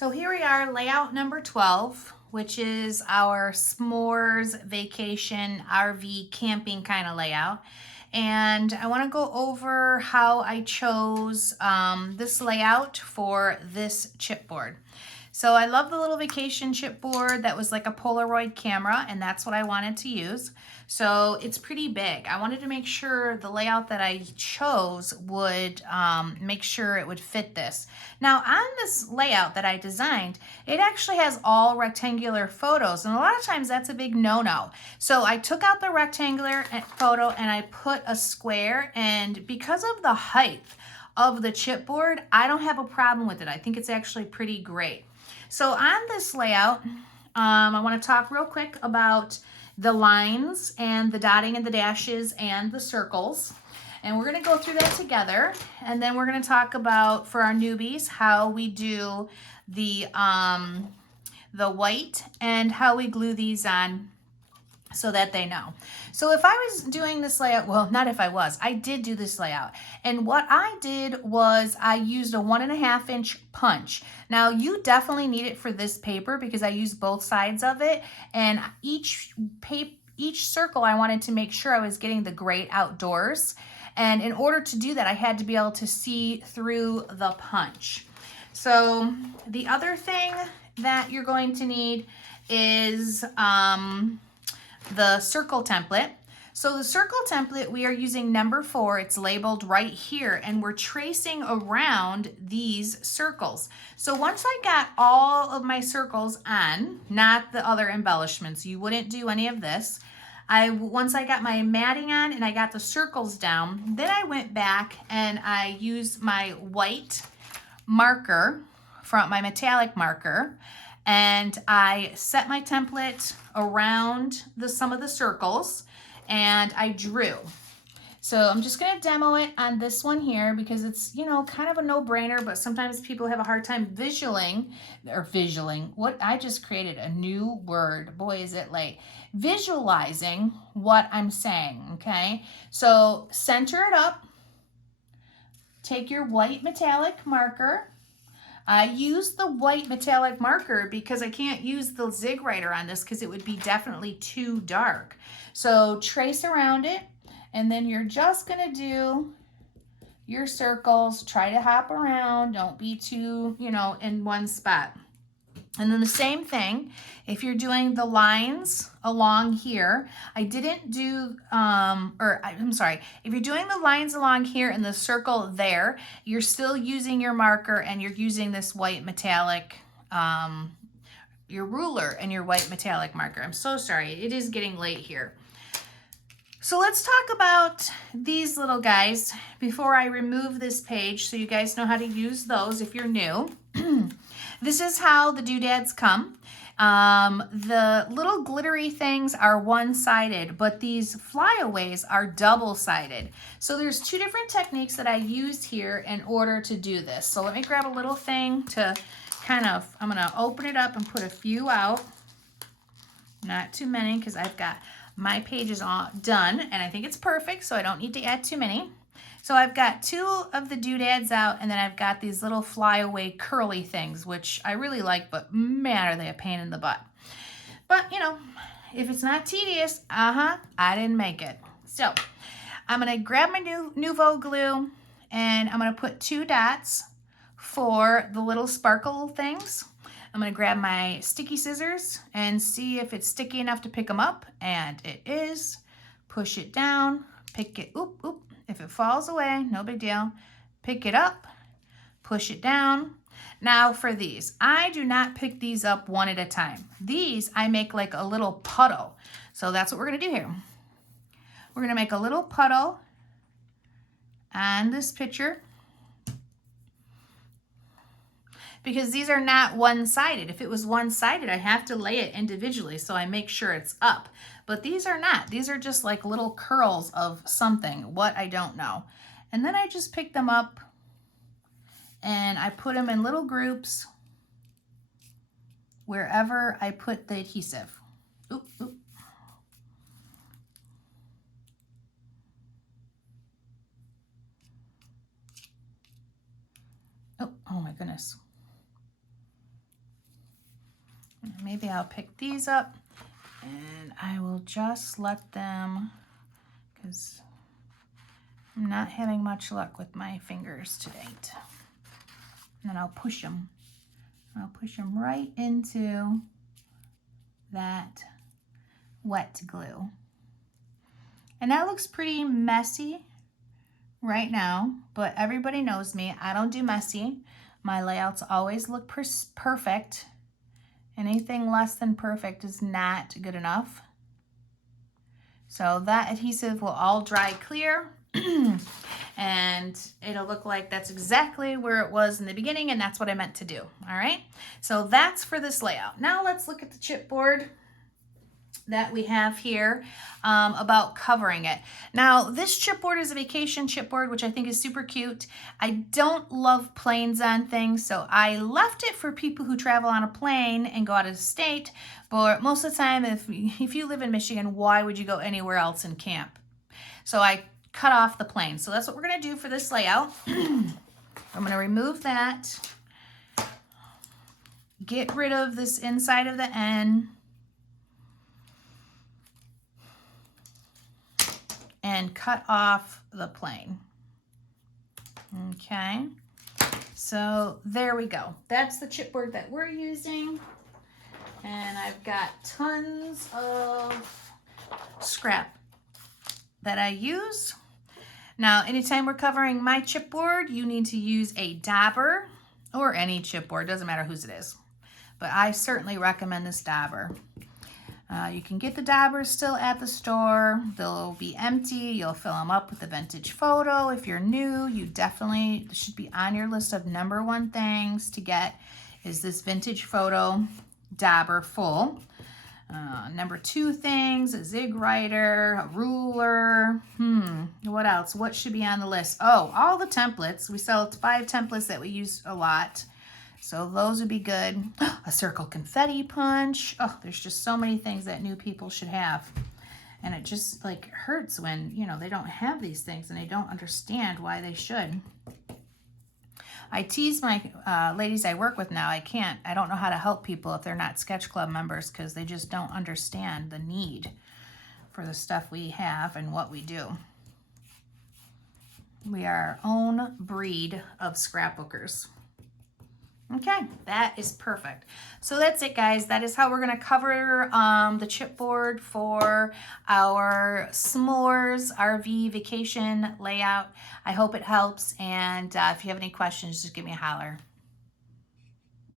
So here we are, layout number 12, which is our s'mores vacation RV camping kind of layout. And I want to go over how I chose this layout for this chipboard. So I love the little vacation chipboard that was like a Polaroid camera, and that's what I wanted to use. So it's pretty big. I wanted to make sure the layout that I chose would make sure it would fit this. Now on this layout that I designed, it actually has all rectangular photos, and a lot of times that's a big no-no. So I took out the rectangular photo and I put a square, and because of the height of the chipboard, I don't have a problem with it. I think it's actually pretty great. So on this layout, I want to talk real quick about the lines and the dotting and the dashes and the circles. And we're going to go through that together. And then we're going to talk about, for our newbies, how we do the white and how we glue these on so that they know. So if I was doing this layout, well, not if I was, I did do this layout. And what I did was I used a 1.5 inch punch. Now you definitely need it for this paper because I used both sides of it, and each circle I wanted to make sure I was getting the great outdoors. And in order to do that, I had to be able to see through the punch. So the other thing that you're going to need is the circle template. So the circle template, we are using number 4. It's labeled right here, and we're tracing around these circles. So once I got all of my circles on, not the other embellishments, you wouldn't do any of this. Once I got my matting on and I got the circles down, then I went back and I used my white marker from my metallic marker, and I set my template around some of the circles, and I drew. So I'm just going to demo it on this one here because it's, you know, kind of a no-brainer, but sometimes people have a hard time visualizing. What I just created a new word. Boy, is it late. Visualizing what I'm saying, okay? So center it up. Take your white metallic marker. I use the white metallic marker because I can't use the Zig Writer on this because it would be definitely too dark. So trace around it, and then you're just gonna do your circles. Try to hop around. Don't be too, in one spot. And then the same thing, if you're doing the lines along here, I didn't do, I'm sorry, if you're doing the lines along here and the circle there, you're still using your marker and you're using this white metallic, your ruler and your white metallic marker. I'm so sorry, it is getting late here. So let's talk about these little guys before I remove this page so you guys know how to use those if you're new. This is how the doodads come. The little glittery things are one-sided, but these flyaways are double-sided. So there's 2 different techniques that I used here in order to do this. So let me grab a little thing to I'm gonna open it up and put a few out. Not too many because I've got my pages all done and I think it's perfect, so I don't need to add too many. So I've got 2 of the doodads out, and then I've got these little flyaway curly things, which I really like, but man, are they a pain in the butt. But, if it's not tedious, I didn't make it. So I'm going to grab my Nuvo glue, and I'm going to put 2 dots for the little sparkle things. I'm going to grab my sticky scissors and see if it's sticky enough to pick them up, and it is. Push it down, pick it, oop. If it falls away, no big deal. Pick it up, push it down. Now for these, I do not pick these up one at a time. These I make like a little puddle. So that's what we're gonna do here. We're gonna make a little puddle on this picture because these are not one-sided. If it was one-sided, I have to lay it individually so I make sure it's up. But these are not. These are just like little curls of something, what I don't know. And then I just pick them up and I put them in little groups wherever I put the adhesive. Oop. Oh my goodness. maybe I'll pick these up and I will just let them, because I'm not having much luck with my fingers to date. And then I'll push them. I'll push them right into that wet glue. And that looks pretty messy right now, but everybody knows me. I don't do messy. My layouts always look perfect. Anything less than perfect is not good enough. So that adhesive will all dry clear and it'll look like that's exactly where it was in the beginning, and that's what I meant to do. All right, so that's for this layout. Now let's look at the chipboard that we have here about covering it. Now this chipboard is a vacation chipboard, which I think is super cute. I don't love planes on things, so I left it for people who travel on a plane and go out of state. But most of the time, if you live in Michigan, why would you go anywhere else and camp? So I cut off the plane. So that's what we're gonna do for this layout. I'm gonna remove that, get rid of this inside of the N, and cut off the plane. Okay, so there we go. That's the chipboard that we're using. And I've got tons of scrap that I use. Now, anytime we're covering my chipboard, you need to use a dauber or any chipboard, doesn't matter whose it is. But I certainly recommend this dauber. You can get the daubers still at the store. They'll be empty. You'll fill them up with a vintage photo. If you're new, you definitely should be on your list of #1 things to get is this vintage photo dauber full. #2 things, a zig writer, a ruler. What else? What should be on the list? Oh, all the templates. We sell 5 templates that we use a lot. So those would be good. A circle confetti punch. Oh, there's just so many things that new people should have. And it just like hurts when, you know, they don't have these things and they don't understand why they should. I tease my ladies I work with now. I don't know how to help people if they're not Sketch Club members because they just don't understand the need for the stuff we have and what we do. We are our own breed of scrapbookers. Okay, that is perfect. So that's it, guys. That is how we're going to cover the chipboard for our S'mores RV vacation layout. I hope it helps, and if you have any questions, just give me a holler.